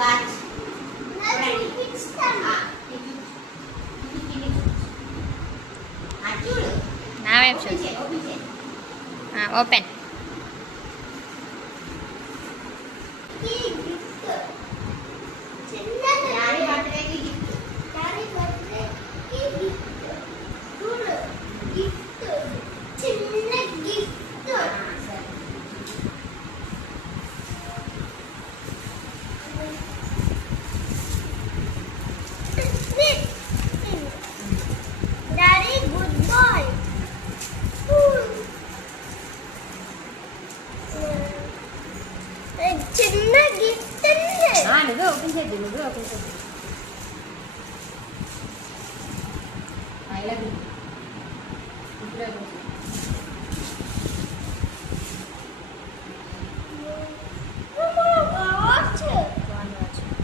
Watch చూడు నా వైపు చూడు. ఓపెన్. చిన్న గిఫ్ట్ నువ్వే ఓపెన్ చేద్దు. I love you. ఇప్పుడే ఓపెన్ చేయి.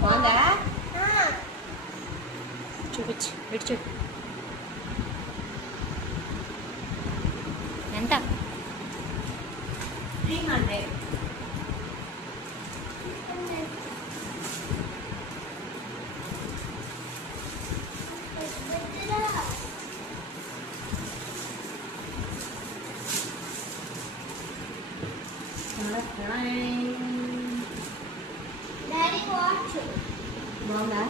బాగుందా? చూపించు. ఇటు చూడు. ఎంత? 300. డాడీ వాచ్ బాగుందా?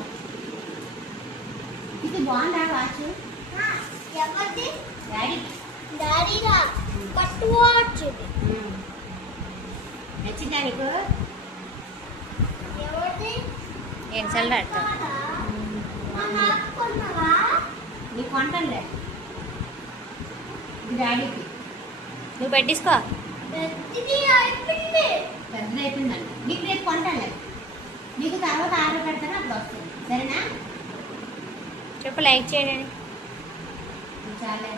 ఇది బాగుందా వాచ్? ఎవరిది? డాడీ డాడీగా కట్ వాచ్ నచ్చిందా నీకు? ఎవరిది? ఏం చల్లాడుతా? నాకు కొన్నావా? నీకు వంటలే. ఇది డాడీకి నువ్వు పెట్టిసుకో. ఇది అయిపోయింది. పెద్దది అయిపోయిందండి. నీకు రేపు కొంటాలే. నీకు తర్వాత ఆర్డర్ పెడతాను, అప్పుడు వస్తుంది. సరేనా? చెప్పు, లైక్ చేయండి. చాలే.